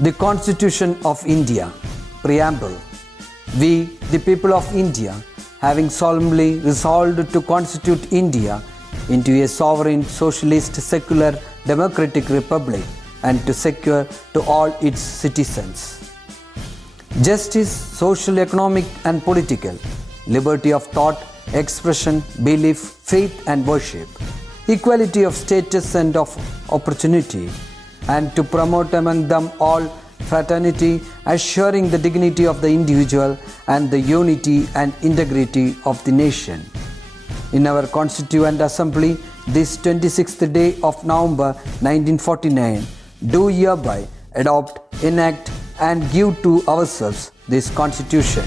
The Constitution of India, Preamble. We, the people of India, having solemnly resolved to constitute India into a sovereign, socialist, secular, democratic republic and to secure to all its citizens justice, social, economic and political, liberty of thought, expression, belief, faith and worship, equality of status and of opportunity, and to promote among them all fraternity, assuring the dignity of the individual and the unity and integrity of the nation. In our Constituent Assembly, this 26th day of November 1949, do hereby adopt, enact and give to ourselves this Constitution.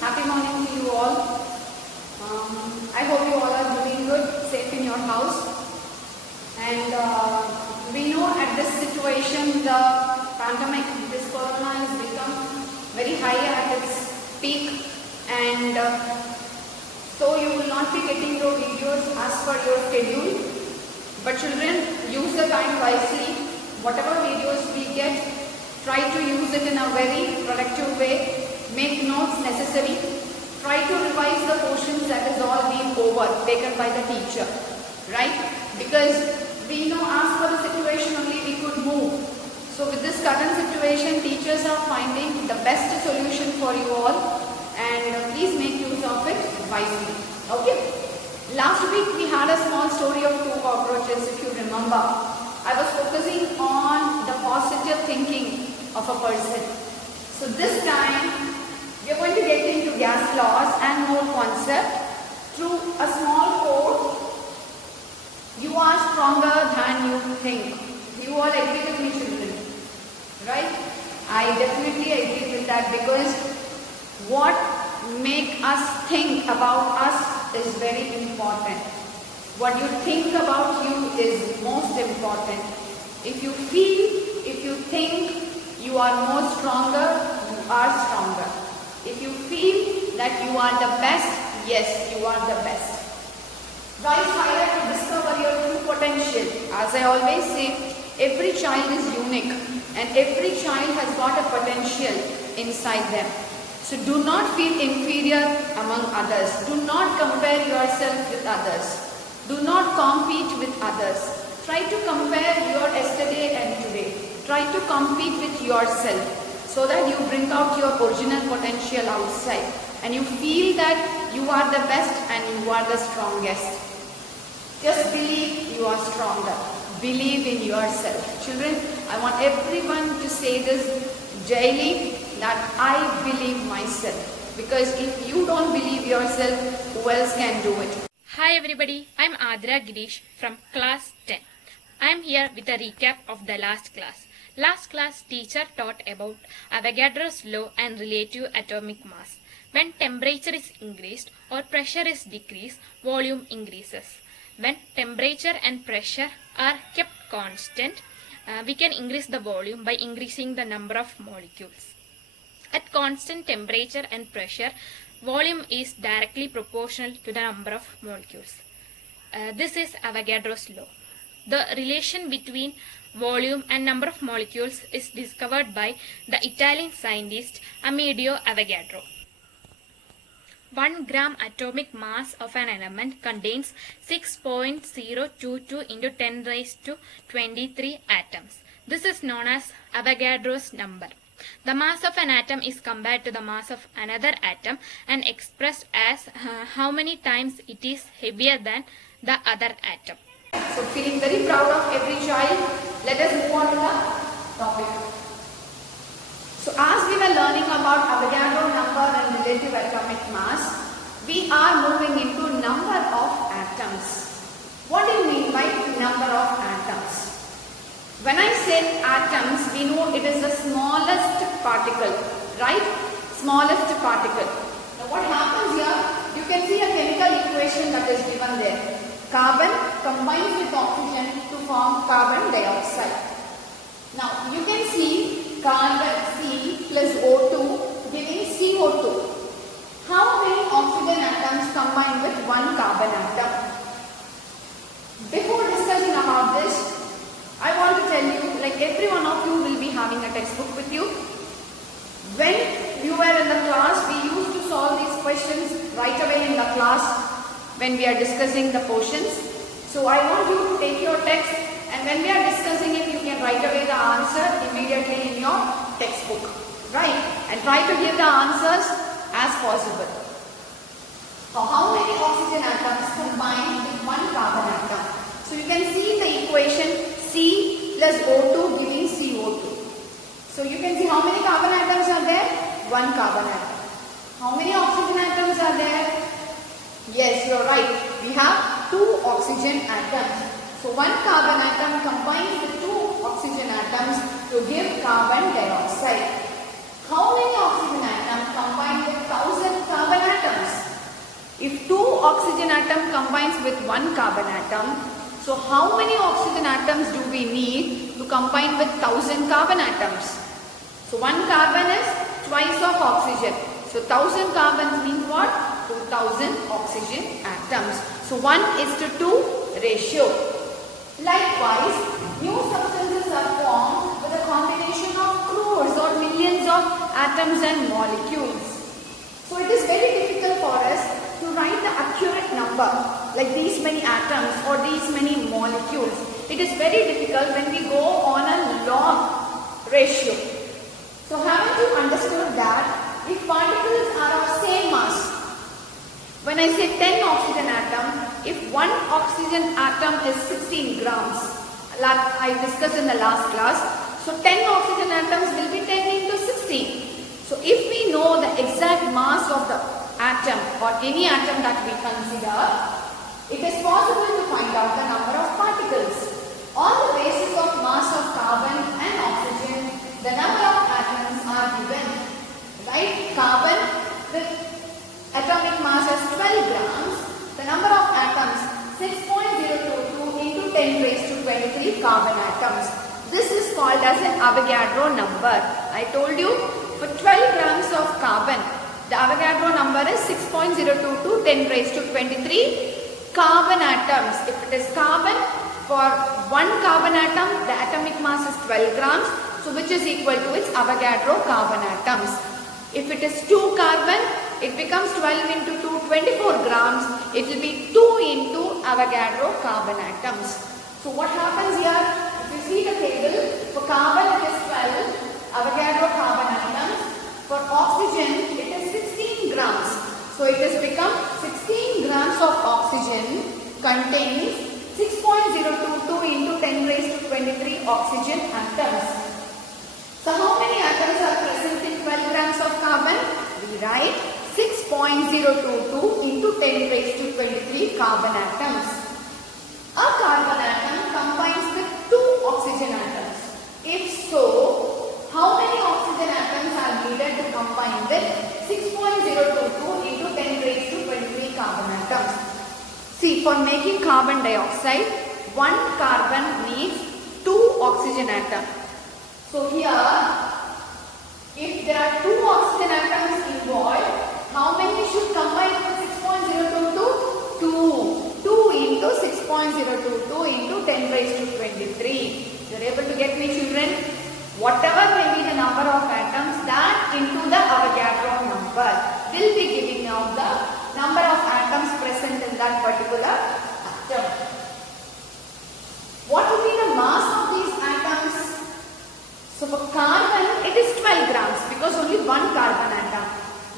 Happy morning to you all. I hope you all are doing good, safe in your house. And we know at this situation the pandemic, this corona has become very high at its peak, and so you will not be getting your videos as per your schedule. But children, use the time wisely. Whatever videos we get, try to use it in a very productive way. Make notes necessary. Try to revise the portions that is all being over, taken by the teacher. Right? Because we know as per the situation only we could move. So with this current situation, teachers are finding the best solution for you all, and please make use of it wisely. Okay? Last week we had a small story of two cockroaches, if you remember. I was focusing on the positive thinking of a person. So this time we are going to get into gas laws and more concept through a small code. You are stronger than you think. You all agree with me, children? Right? I definitely agree with that, because what make us think about us is very important. What you think about you is most important. If you feel, if you think you are more stronger, you are stronger. If you feel that you are the best, yes, you are the best. Rise higher to discover your true potential. As I always say, every child is unique and every child has got a potential inside them. So do not feel inferior among others. Do not compare yourself with others. Do not compete with others. Try to compare your yesterday and today. Try to compete with yourself so that you bring out your original potential outside and you feel that you are the best and you are the strongest. Just believe you are stronger. Believe in yourself. Children, I want everyone to say this daily, that I believe myself. Because if you don't believe yourself, who else can do it? Hi everybody, I'm Adra Girish from class 10. I'm here with a recap of the last class. Last class, teacher taught about Avogadro's law and relative atomic mass. When temperature is increased or pressure is decreased, volume increases. When temperature and pressure are kept constant, we can increase the volume by increasing the number of molecules. At constant temperature and pressure, volume is directly proportional to the number of molecules. This is Avogadro's law. The relation between volume and number of molecules is discovered by the Italian scientist Amedeo Avogadro. 1 gram atomic mass of an element contains 6.022 into 10 raised to 23 atoms. This is known as Avogadro's number. The mass of an atom is compared to the mass of another atom and expressed as how many times it is heavier than the other atom. So feeling very proud of every child, let us move on to the topic. So as we were learning about Avogadro number and relative atomic mass, we are moving into number of atoms. What do you mean by number of atoms? When I say atoms, we know it is the smallest particle, right? Smallest particle. Now what happens here, you can see a chemical equation that is given there. Carbon combines with oxygen to form carbon dioxide. Now you can see carbon C plus O2 giving CO2. How many oxygen atoms combine with one carbon atom? Before discussing of you will be having a textbook with you. When you were in the class, we used to solve these questions right away in the class when we are discussing the portions. So I want you to take your text, and when we are discussing it, you can write away the answer immediately in your textbook, right? And try to give the answers as possible. So how many oxygen atoms combine with one carbon atom? So you can see the equation C plus O2 giving CO2. So you can see how many carbon atoms are there? One carbon atom. How many oxygen atoms are there? Yes, you are right. We have two oxygen atoms. So one carbon atom combines with two oxygen atoms to give carbon dioxide. How many oxygen atoms combine with 1000 carbon atoms? If two oxygen atom combines with one carbon atom, so how many oxygen atoms do we need to combine with 1000 carbon atoms? So one carbon is twice of oxygen. So 1000 carbons means what? 2000 oxygen atoms. So 1:2 ratio. Likewise, new substances are formed with a combination of crores or millions of atoms and molecules. So it is very difficult for us to write the accurate number like these many atoms or these many molecules. It is very difficult when we go on a log ratio. So haven't you understood that if particles are of same mass, when I say 10 oxygen atom, if one oxygen atom is 16 grams, like I discussed in the last class, so 10 oxygen atoms will be 10 into 16. So if we know the exact mass of the atom or any atom that we consider, it is possible to find out the number of particles. On the basis of mass of carbon and oxygen, the number of atoms are given. Right? Carbon with atomic mass as 12 grams, the number of atoms 6.022 into 10 raised to 23 carbon atoms. This is called as an Avogadro number. I told you for 12 grams of carbon, the Avogadro number is 6.022 10 raised to 23 carbon atoms. If it is carbon, for one carbon atom, the atomic mass is 12 grams, so which is equal to its Avogadro carbon atoms. If it is 2 carbon, it becomes 12 into 2, 24 grams. It will be 2 into Avogadro carbon atoms. So what happens here? If you see the table, for carbon it is 12 Avogadro carbon atoms. For oxygen, it is 16 grams. So it has become 16 grams of oxygen contains 6.022 into 10 raised to 23 oxygen atoms. So how many atoms are present in 12 grams of carbon? We write 6.022 into 10 raised to 23 carbon atoms. A carbon atom combines with 2 oxygen atoms. If so, how many oxygen atoms are needed to combine with 6.022 into 10 raised to 23 carbon atoms? See, for making carbon dioxide, one carbon needs 2 oxygen atoms. So here, if there are 2 oxygen atoms involved, how many should combine with 6.022? 2. 2 into 6.022 into 10 raised to 23. You are able to get me, children? Whatever may be the number of atoms, that into the Avogadro number will be giving out the number of atoms present in that particular atom. What will be the mass of these atoms? So for carbon, it is 12 grams because only one carbon atom.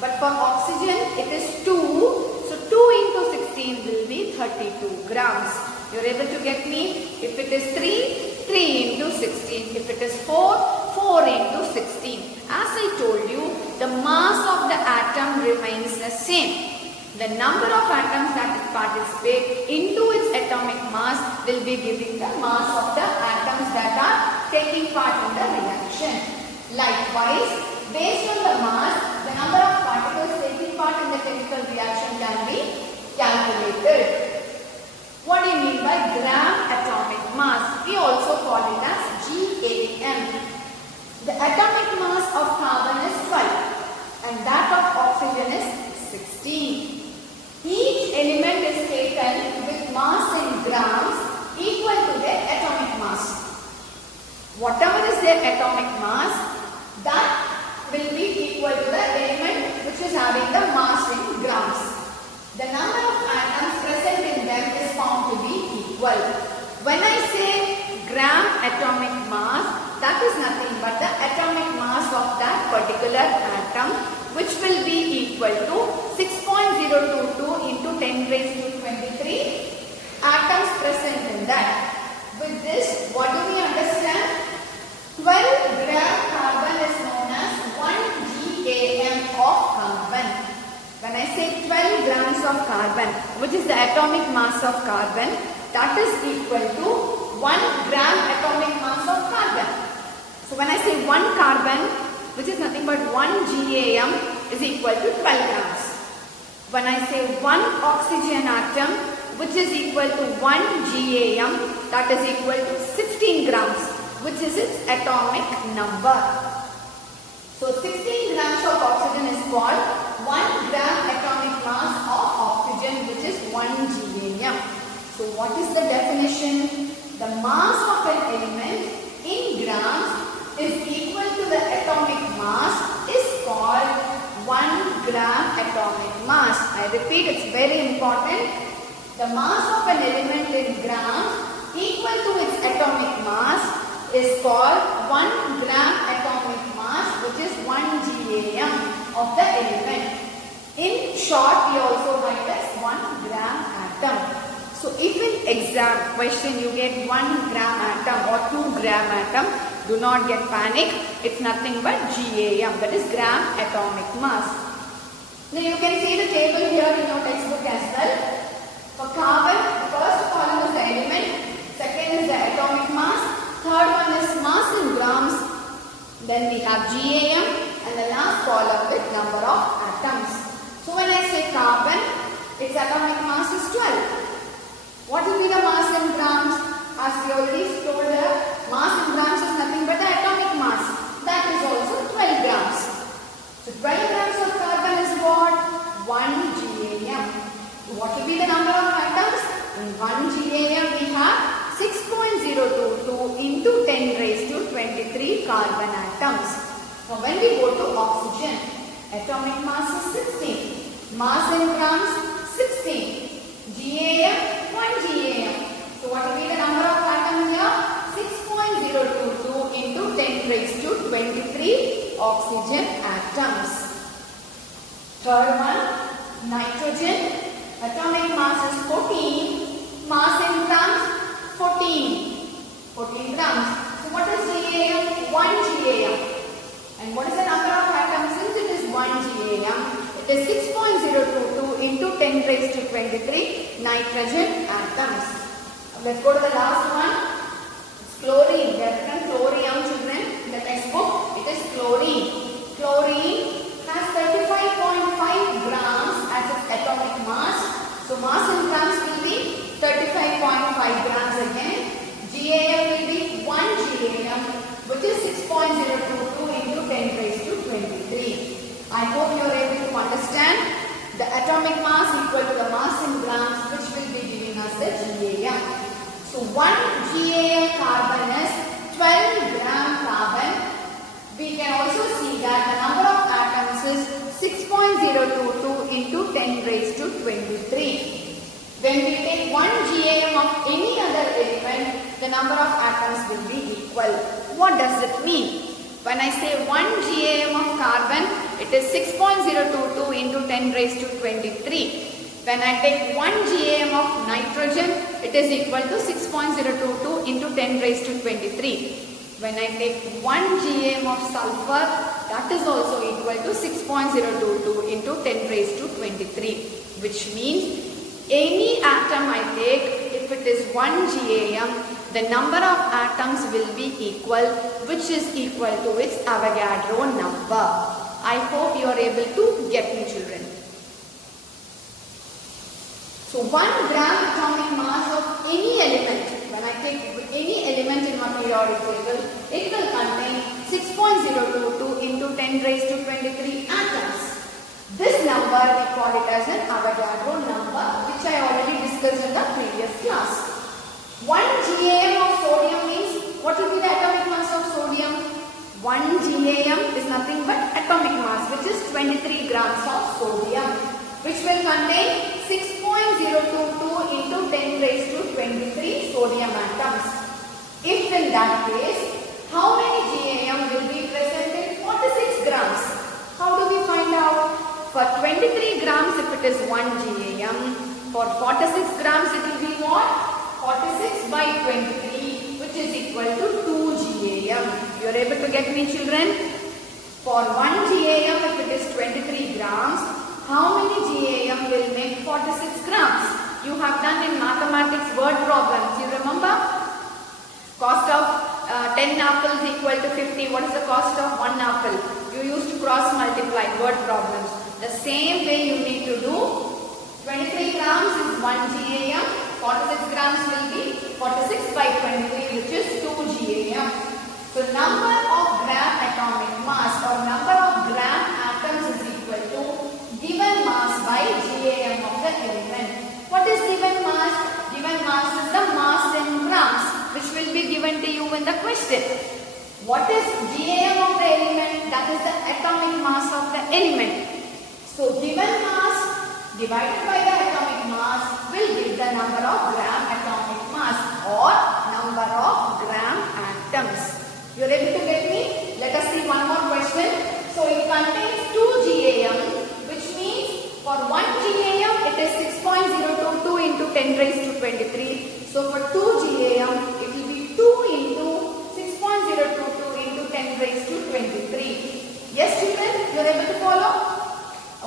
But for oxygen, it is 2. So 2 into 16 will be 32 grams. You are able to get me? If it is 3, 3 into 16. If it is 4, 4 into 16. As I told you, the mass of the atom remains the same. The number of atoms that participate into its atomic mass will be giving the mass of the atoms that are taking part in the reaction. Likewise, based on the mass, the number of particles taking part in the chemical reaction can be calculated. What do you mean by gram atomic mass? We also call it as GAM. The atomic mass of carbon is 12 and that of oxygen is 16. Each element is taken with mass in grams equal to their atomic mass. Whatever is their atomic mass, that will be equal to the element which is having the mass in grams. The number of atoms present in them is found to be equal. When I say gram atomic mass, that is nothing but the atomic mass of that particular atom, which will be equal to 6.022 into 10 raised to 23 atoms present in that. With this, what do we understand? 12 gram carbon is known as 1 GAM of carbon. When I say 12 grams of carbon, which is the atomic mass of carbon, that is equal to 1 gram atomic mass of carbon. So when I say 1 carbon, which is nothing but 1 GAM, is equal to 12 grams. When I say 1 oxygen atom, which is equal to 1 GAM, that is equal to 16 grams, which is its atomic number. So 16 grams of oxygen is called 1 gram atomic mass of oxygen, which is 1 GAM. So what is the definition? The mass of an element in grams is equal to the atomic mass is called 1 gram atomic mass. I repeat, it's very important. The mass of an element in grams equal to its atomic mass is called 1 gram atomic mass, which is 1 GAM of the element. In short, we also write as 1 gram atom. So if in exam question you get 1 gram atom or 2 gram atom, do not get panic. It's nothing but GAM, that is gram atomic mass. Now you can see the table here in your textbook as well. For carbon, the first column is the element, second is the atomic mass, third one is mass in grams, then we have GAM, and the last column with number of atoms. So when I say carbon, its atomic mass is 12. What will be the mass in grams? As we already told her, mass in grams is nothing but the atomic mass. That is also 12 grams. So 12 grams of carbon is what? 1 GAM. What will be the number of atoms? In 1 GAM we have 6.022 into 10 raised to 23 carbon atoms. Now when we go to oxygen, atomic mass is 16. Mass in grams 16. GAM 1 GAM. So what will be the number of atoms here? 6.022 into 10 raised to 23 oxygen atoms. Third one, nitrogen. Atomic mass is 14. Mass in grams 14 grams. So what is GAM? 1 GAM. And what is the number of atoms? Since it is 1 GAM, it is 6.022 into 10 raised to 23 nitrogen atoms. Let's go to the last one. It's chlorine. They have written chlorine, children, in the textbook. It is chlorine. Chlorine has 35.5 grams as its atomic mass. So mass in grams will be 35.5 grams again. GAM will be 1 GAM, which is 6.022 into 10 raised to 23. I hope you are able to understand. The atomic mass equal to the mass in grams, which will be giving us the GAM. So 1 GAM carbon is 12 gram carbon. We can also see that the number of atoms is 6.022 into 10 raised to 23. When we take 1 GAM of any other element, the number of atoms will be equal. What does it mean? When I say 1 GAM of carbon, it is 6.022 into 10 raised to 23. When I take 1 GAM of nitrogen, it is equal to 6.022 into 10 raised to 23. When I take 1 GAM of sulfur, that is also equal to 6.022 into 10 raised to 23. Which means any atom I take, if it is 1 GAM, the number of atoms will be equal, which is equal to its Avogadro number. I hope you are able to get me, children. So 1 gram atomic mass of any element, when I take any element in my periodic table, it will contain 6.022 into 10 raised to 23 atoms. This number we call it as an Avogadro number, which I already discussed in the previous class. 1 GAM of sodium means, what will be the atomic mass 1 GAM is nothing but atomic mass, which is 23 grams of sodium, which will contain 6.022 into 10 raised to 23 sodium atoms. If in that case, how many GAM will be present in 46 grams? How do we find out? For 23 grams, if it is 1 GAM, for 46 grams, it will be what? 46 by 23, which is equal to 2 GAM. You are able to get me, children? For 1 GAM, if it is 23 grams, how many GAM will make 46 grams? You have done in mathematics word problems. You remember? Cost of 10 apples equal to 50. What is the cost of 1 apple? You used to cross multiply word problems. The same way you need to do. 23 grams is 1 GAM. 46 grams will be 46 by 23, which is 2 GAM. So number of gram atomic mass or number of gram atoms is equal to given mass by GAM of the element. What is given mass? Given mass is the mass in grams, which will be given to you in the question. What is GAM of the element? That is the atomic mass of the element. So given mass divided by the atomic mass will give the number of gram atomic mass or number of gram atoms. You are able to get me? Let us see one more question. So it contains 2 GAM, which means for 1 GAM it is 6.022 into 10 raised to 23. So for 2 GAM it will be 2 into 6.022 into 10 raised to 23. Yes, children, you are able to follow?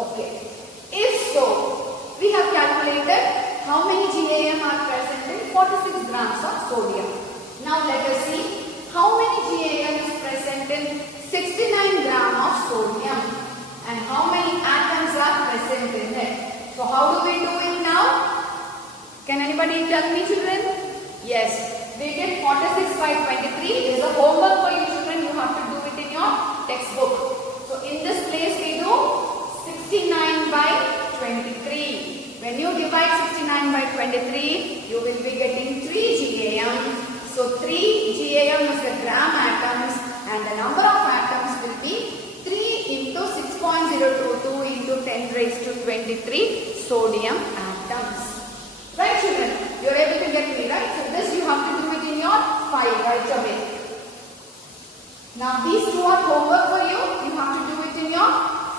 Okay. If so, we have calculated how many GAM are present in 46 grams of sodium. Now let us see how many GAM is present in 69 gram of sodium and how many atoms are present in it. So how do we do it now? Can anybody tell me, children? Yes, we did 46 by 23. It is a homework for you, children. You have to do it in your textbook. So in this place we do 69 by 23. When you divide 69 by 23, you will be getting 3 GAM. So 3 GAM is the gram atoms and the number of atoms will be 3 into 6.022 into 10 raised to 23 sodium atoms. Right, children? You are able to get me, right? So this you have to do it in your file right away. Now these two are homework for you. You have to do it in your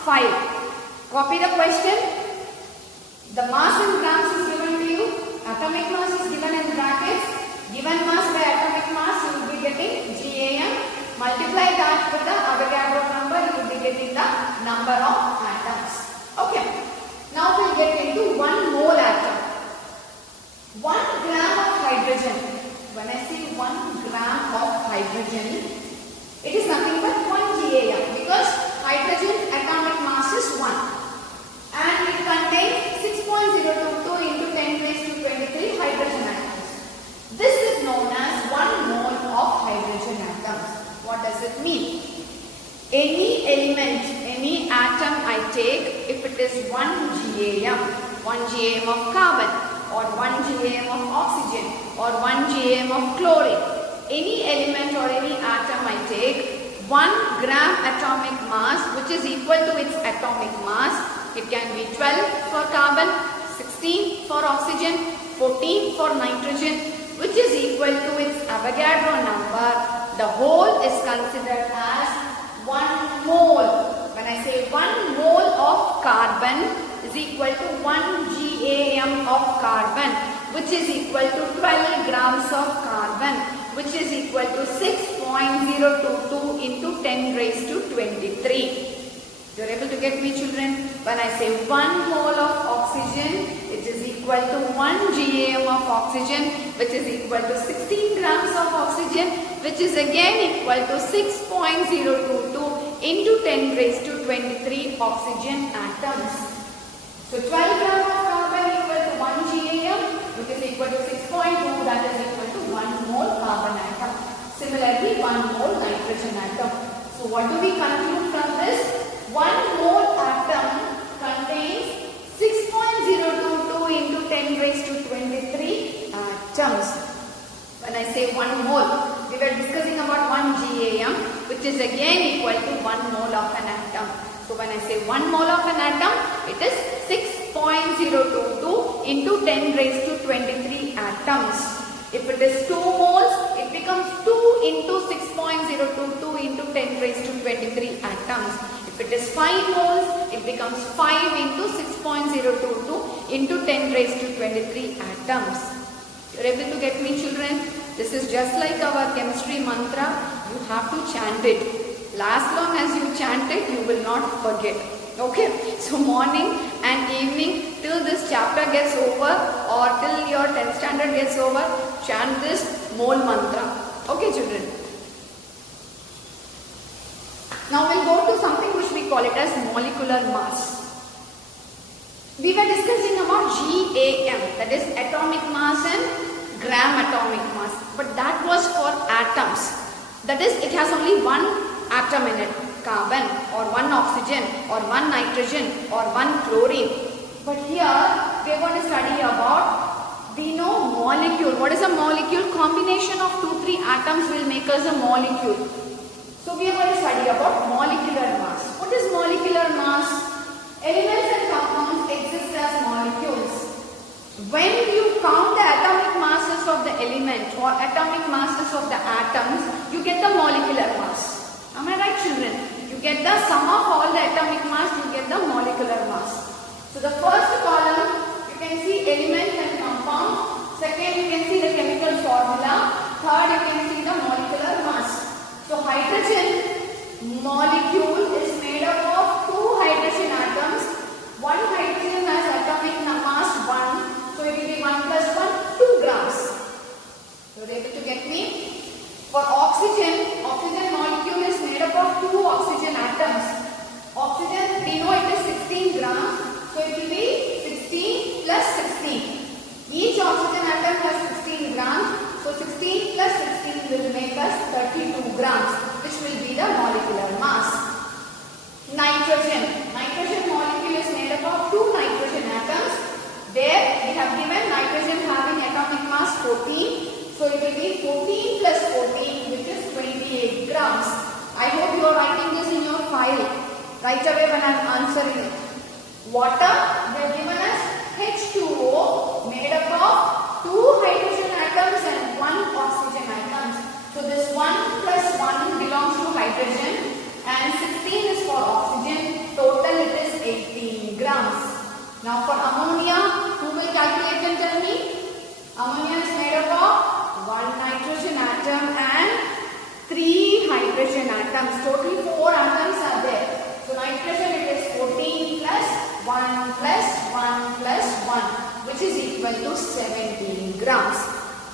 file. Copy the question. The mass in grams is given to you. Atomic mass is given in brackets. Given mass by atomic mass, you will be getting GAM. Multiply that with the Avogadro number, you will be getting the number of atoms. Okay. Now we will get into 1 mole atom. 1 gram of hydrogen. When I say 1 gram of hydrogen, it is nothing but 1 GAM because hydrogen atomic mass is 1 and it contains 6.022 into 10 raised to 23 hydrogen atoms. This is known as 1 mole of hydrogen atoms. What does it mean? Any element, any atom I take, if it is 1 GAM, 1 GAM of carbon or 1 GAM of oxygen or 1 GAM of chlorine, any element or any atom I take, 1 gram atomic mass, which is equal to its atomic mass. It can be 12 for carbon, 16 for oxygen, 14 for nitrogen, which is equal to its Avogadro number. The whole is considered as 1 mole. When I say 1 mole of carbon is equal to 1 GAM of carbon, which is equal to 12 grams of carbon, which is equal to 6.022 into 10 raised to 23. You are able to get me, children? When I say 1 mole of oxygen, it is equal to 1 GAM of oxygen, which is equal to 16 grams of oxygen, which is again equal to 6.022 into 10 raised to 23 oxygen atoms. So 12 grams of carbon equal to 1 GAM, which is equal to 6.2, that is equal to 1 mole carbon atom. Similarly, 1 mole nitrogen atom. So what do we conclude from this? 1 mole atom contains 6.022 into 10 raised to 23 atoms. When I say 1 mole, we were discussing about 1 GAM, which which is again equal to 1 mole of an atom. So when I say 1 mole of an atom, it is 6.022 into 10 raised to 23 atoms. If it is 2 moles, it becomes 2 into 6.022 into 10 raised to 23 atoms. If it is 5 moles, it becomes 5 into 6.022 into 10 raised to 23 atoms. You are able to get me, children? This is just like our chemistry mantra. You have to chant it. As long as you chant it, you will not forget. Okay, so morning and evening till this chapter gets over or till your 10th standard gets over, chant this mole mantra. Okay, children. Now we'll go to something which we call it as molecular mass. We were discussing about GAM, that is atomic mass and gram atomic mass, but that was for atoms. That is, it has only one atom in it, carbon or one oxygen or one nitrogen or one chlorine. But here we are going to study about, we know molecule. What is a molecule? Combination of 2-3 atoms will make us a molecule. So we are going to study about molecular mass. What is molecular mass? Elements and compounds exist as molecules. When you count the atomic masses of the element or atomic masses of the atoms, you get the molecular mass. Am I right, children? You get the sum of all the atomic mass, you get the molecular mass. So the first column, you can see element and compound. Second, you can see the chemical formula. Third, you can see the molecular mass. So hydrogen molecule is made up of 2 hydrogen atoms. One hydrogen has atomic mass 1. So it will be 1 plus 1, 2 grams. You are able to get me? For oxygen, oxygen molecule is made up of 2 oxygen atoms. Oxygen, we know it is 16 grams. So it will be 16 plus 16. Each oxygen atom has 16 grams. So 16 plus 16 will make us 32 grams, which will be the molecular mass. Nitrogen. Nitrogen molecule is made up of 2 nitrogen atoms. There we have given nitrogen having atomic mass 14. So it will be 14 plus 14, which is 28 grams. I hope you are writing this in your file right away when I am answering it. Water, they have given us H2O made up of 2 hydrogen atoms and 1 oxygen atom. So this 1 plus 1 belongs to hydrogen and 16 is for oxygen. Total it is 18 grams. Now for ammonia, who will calculate and tell me? Ammonia is made up of 1 nitrogen atom and 3 hydrogen atoms. Total 4 atoms are there. So nitrogen it is 14 plus 1 plus 1 plus 1, which is equal to 17 grams.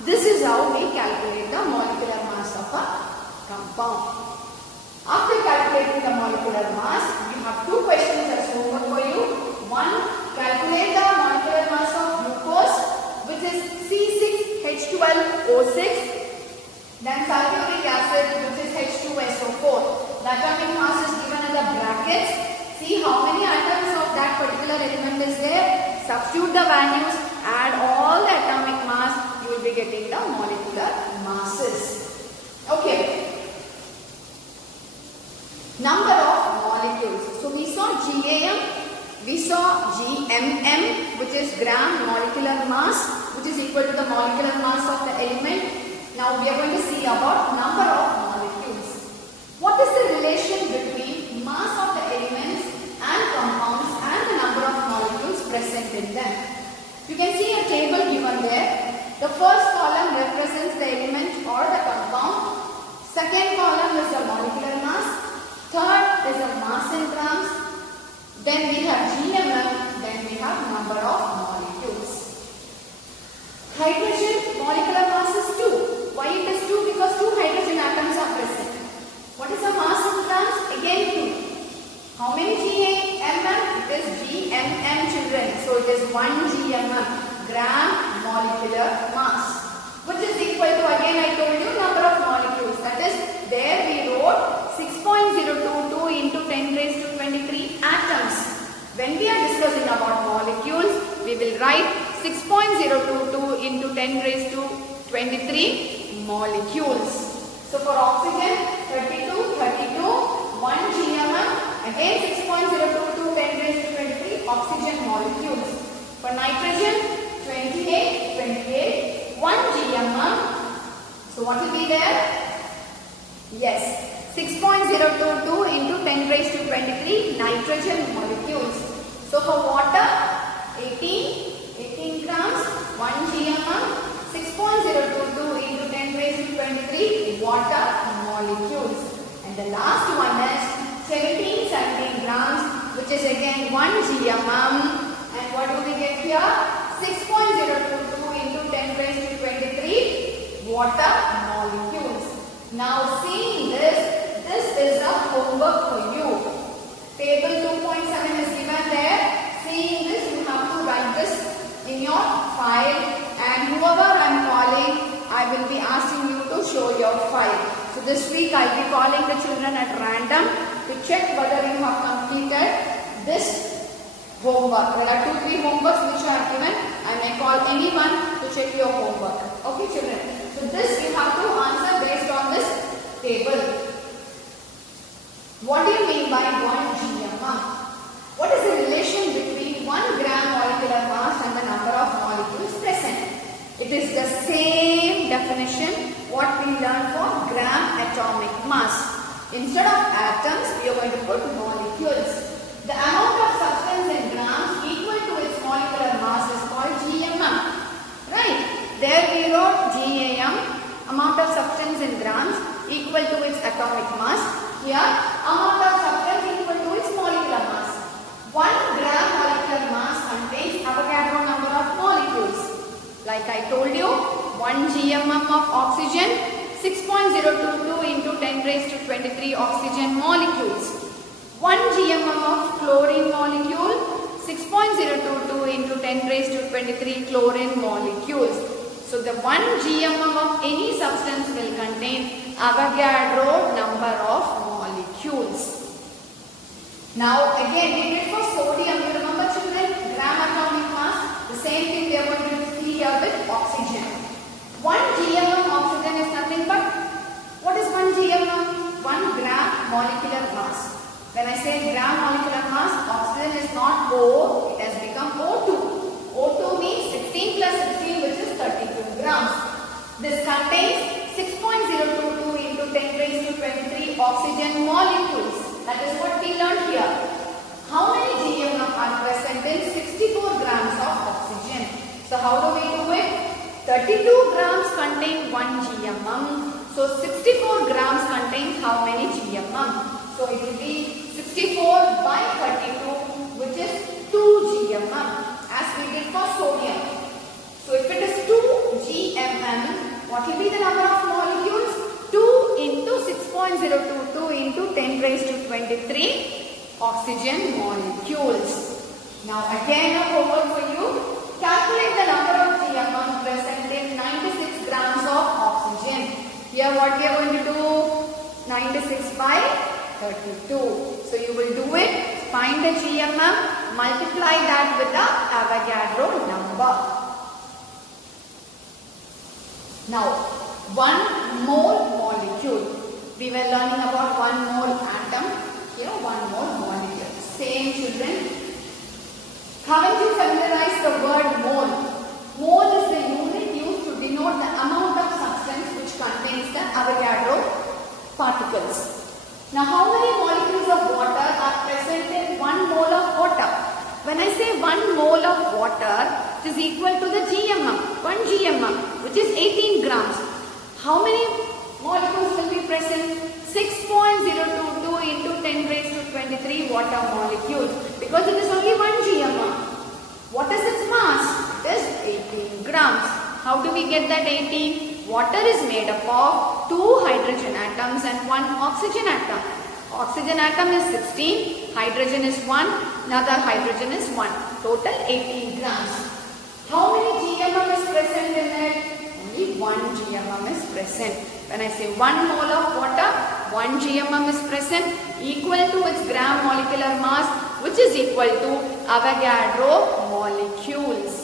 This is how we calculate the molecular mass of a compound. After calculating the molecular mass, we have 2 questions as homework for you. One, calculate the molecular mass of glucose, which is C6H12O6. Then sulfuric acid, which is H2SO4. The atomic mass is given in the brackets. See how many atoms of that particular element is there. Substitute the values, add all the atomic mass, you will be getting the molecular masses. Okay. Number of molecules. So we saw GAM, we saw GMM, which is gram molecular mass, which is equal to the molecular mass of the element. Now we are going to see about number of molecules. What is the relation between mass of the elements and compounds and the number of molecules present in them? You can see a table given there. The first column represents the element or the compound. Second column is the molecular mass. Third is the mass in grams. Then we have GMM. Then we have number of molecules. Hydrogen molecular mass is 2. Why it is 2? Because 2 hydrogen atoms are present. What is the mass in grams? Again 2. How many GMM? It is GMM, children. So it is 1 GMM, gram molecular mass, which is equal to, again I told you, number of molecules. That is, there we wrote 6.022 into 10 raised to 23 atoms. When we are discussing about molecules, we will write 6.022 into 10 raised to 23 molecules. So for oxygen, 32, 38. 1 GMM, again 6.022 10 raised to 23 oxygen molecules. For nitrogen, 28, 1 GMM. So what will be there? Yes, 6.022 into 10 raised to 23 nitrogen molecules. So for water, 18 grams, 1 GMM, 6.022 into 10 raised to 23 water molecules. And the last one is 17 grams, which is again 1 GMM. And what do we get here? 6.022 into 10 raised to 23 water molecules. Now seeing this is a homework for you. Table 2.7 is given there. Seeing this, you have to write this in your file, and whoever I am calling, I will be asking you to show your file. So this week I will be calling the children at random to check whether you have completed this homework. There are 2-3 homeworks which are given. I may call anyone to check your homework. Okay children. So this you have to answer based on this table. What do you mean by 1 GMM? What is the relation between 1 gram molecular mass and the number of molecules present? It is the same definition what we learned for gram atomic mass. Instead of atoms, we are going to put molecules. The amount of substance in grams equal to its molecular mass is called GMM. Right? There we wrote GAM, amount of substance in grams equal to its atomic mass. Here, amount of substance equal to its molecular mass. 1 gram molecular mass contains Avogadro number of molecules. Like I told you, 1 GMM of oxygen, 6.022 into 10 raised to 23 oxygen molecules. 1 GMM of chlorine molecule, 6.022 into 10 raised to 23 chlorine molecules. So the 1 GMM of any substance will contain Avogadro number of molecules. Now again we did for sodium. You remember children? Gram atomic mass. The same thing we are going to see here with oxygen. 1 GMM oxygen is nothing but, what is 1 GMM? 1 gram molecular mass. When I say gram molecular mass, oxygen is not O, it has become O2. O2 means 16 plus 16, which is 32 grams. This contains 6.022 into 10 raised to 23 oxygen molecules. That is what we learned here. How many GMM are present in 64 grams of oxygen? So how do we do it? 32 grams contain 1 GMM. So 64 grams contains how many GMM? So it will be 64 by 32, which is 2 GMM, as we did for sodium. So if it is 2 GMM, what will be the number of molecules? 2 into 6.022 into 10 raised to 23 oxygen molecules. Now again a homework for you. Calculate the number of GMM present in 96 grams of oxygen. Here what we are going to do? 96 by 32. So you will do it. Find the GMM. Multiply that with the Avogadro number. Now 1 mole molecule. We were learning about 1 mole atom. Here 1 mole molecule. Same children. Haven't you familiarized the word mole? Mole is the unit used to denote the amount of substance which contains the Avogadro particles. Now how many molecules of water are present in 1 mole of water? When I say 1 mole of water, it is equal to the GMM, 1 GMM, which is 18 grams. How many molecules will be present? 6.022 into 10 raised to 23 water molecules, because it is only 1 GMM. What is its mass? It is 18 grams. How do we get that 18? Water is made up of 2 hydrogen atoms and 1 oxygen atom. Oxygen atom is 16, hydrogen is 1, another hydrogen is 1. Total 18 grams. How many GMM is present in it? Only 1 GMM is present. When I say 1 mole of water, 1 GMM is present, equal to its gram molecular mass, which is equal to Avogadro molecules.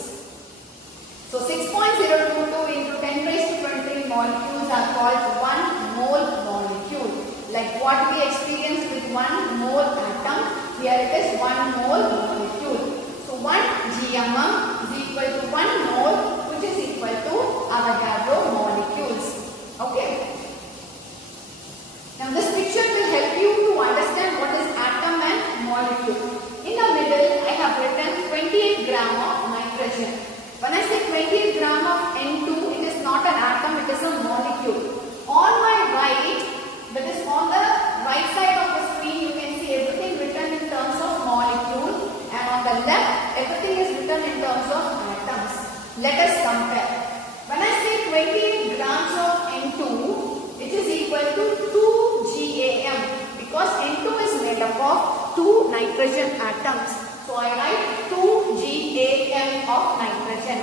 So 6.022 into 10 raised to 23 molecules are called 1 mole molecule. Like what we experienced with 1 mole atom. Here it is 1 mole molecule. So 1 GMM is equal to 1 mole, which is equal to Avogadro molecules. Okay. Now this picture will help you to understand what is atom and molecule. In the middle, I have written 28 gram of nitrogen. When I say 28 gram of N2, it is not an atom, it is a molecule. On my right, that is on the right side of the screen, you can see everything written in terms of molecule, and on the left, everything is written in terms of atoms. Let us compare. When I say 28 grams of N2, it is equal to 2 GAM, because N2 is made up of 2 nitrogen atoms. So I write 2 GAM of nitrogen.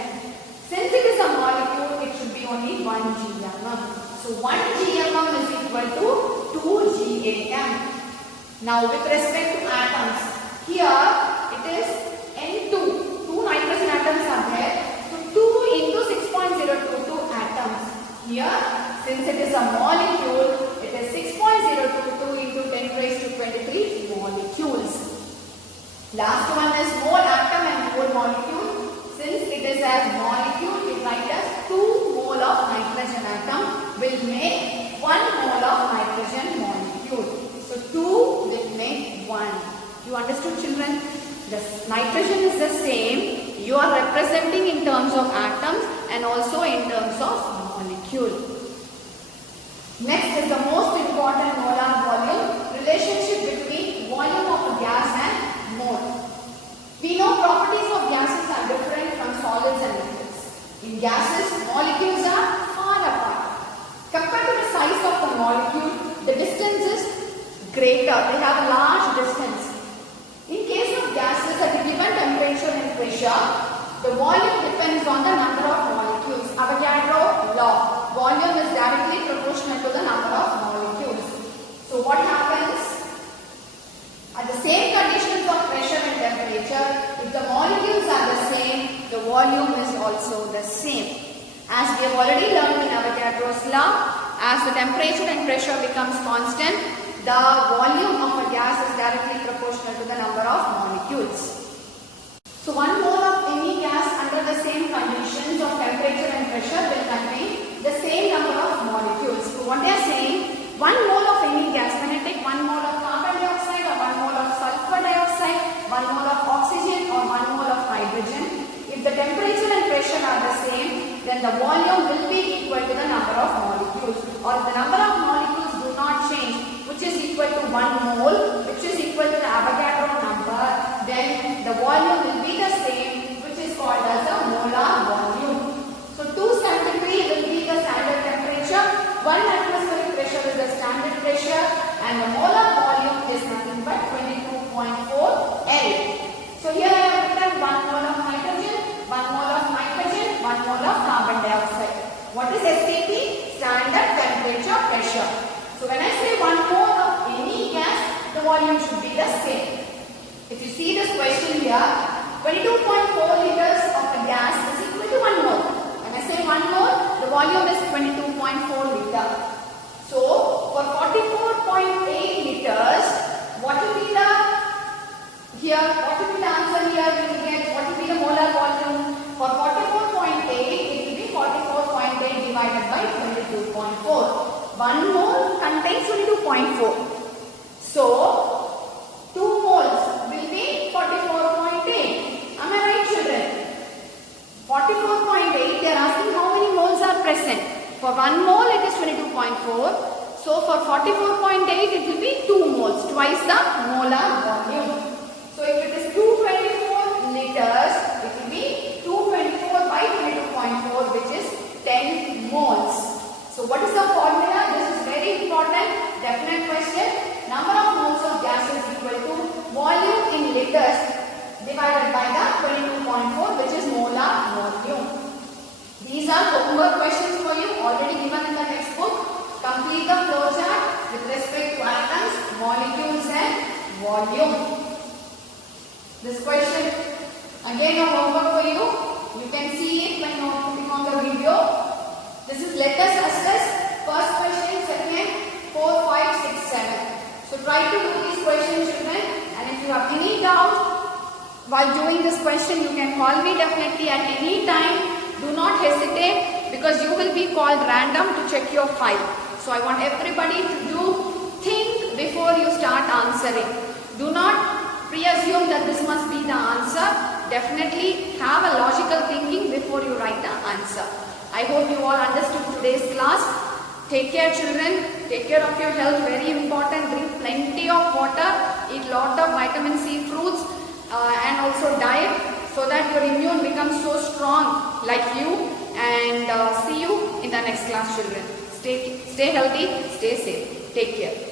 Since it is a molecule, it should be only 1 GMM. So 1 GMM is equal to 2 GAM. Now with respect to atoms, here it is N2. 2 nitrogen atoms are there. So 2 into 6.022 atoms. Here, since it is a molecule, it is 6.022 into 10 raised to 23 molecules. Last one is mole atom and mole molecule. Since it is a molecule, we write as 2 mole of nitrogen atom will make 1 mole of nitrogen molecule. So 2 will make 1. You understood, children? The nitrogen is the same. You are representing in terms of atoms and also in terms of molecule. Next is the most important molar volume, relationship between volume of a gas and mole. We know properties of gases are different from solids and liquids. In gases, molecules are far apart. Compared to the size of the molecule, the distance is greater. They have a large distance. In case of gases at a given temperature and pressure, the volume depends on the number of molecules. Avogadro law. Volume is directly proportional to the number of molecules. So what happens? At the same conditions of pressure and temperature, if the molecules are the same, the volume is also the same. As we have already learned in Avogadro's law, as the temperature and pressure becomes constant, the volume of a gas is directly proportional to the number of molecules. So 1 mole of any gas under the same conditions of temperature and pressure will contain the same number of molecules. So what they are saying, 1 mole of any gas, when I take 1 mole of carbon dioxide or 1 mole of sulfur dioxide, 1 mole of oxygen or 1 mole of hydrogen, if the temperature and pressure are the same, then the volume will be equal to the number of molecules. Or if the number of molecules do not change, which is equal to 1 mole, which is equal to the Avogadro number, then the volume will be the same, which is called as a molar volume. So 273 will be the standard temperature, 1 atmospheric pressure is the standard pressure, and the molar volume is nothing but 22.4 L. So here I have written 1 mole of nitrogen, 1 mole of nitrogen, 1 mole of carbon dioxide. What is STP? Standard temperature pressure. So when I say 1 mole of any gas, the volume should be the same. If you see this question here, 22.4 liters of a gas is equal to 1 mole. When I say 1 mole, the volume is 22.4 liter. So for 44.8 liters, what will be the answer here? We will get what will be the molar volume. For 44.8, it will be 44.8 divided by 22.4. 1 mole contains 22.4. So 2 moles will be 44.8. Am I right, children? 44.8, they are asking how many moles are present. For 1 mole, it is 22.4. So for 44.8, it will be 2 moles, twice the molar volume. So if it is 224 liters, it will be 224 by 22.4, which is 10 moles. So what is the formula? This is very important, definite question. Number of moles of gas is equal to volume in liters divided by the 22.4, which is molar volume. These are homework questions for you, already given in the textbook. Complete the flowchart with respect to atoms, molecules and volume. This question, again a homework for you. You can see it when you are putting on the video. This is let us assess first question, second, 4, 5, 6, 7. So try to do these questions, children, and if you have any doubt while doing this question, you can call me definitely at any time. Do not hesitate, because you will be called random to check your file. So I want everybody to think before you start answering. Do not pre-assume that this must be the answer. Definitely have a logical thinking before you write the answer. I hope you all understood today's class. Take care, children. Take care of your health. Very important. Drink plenty of water. Eat lot of vitamin C fruits and also diet, so that your immune becomes so strong like you. And see you in the next class, children. Stay healthy. Stay safe. Take care.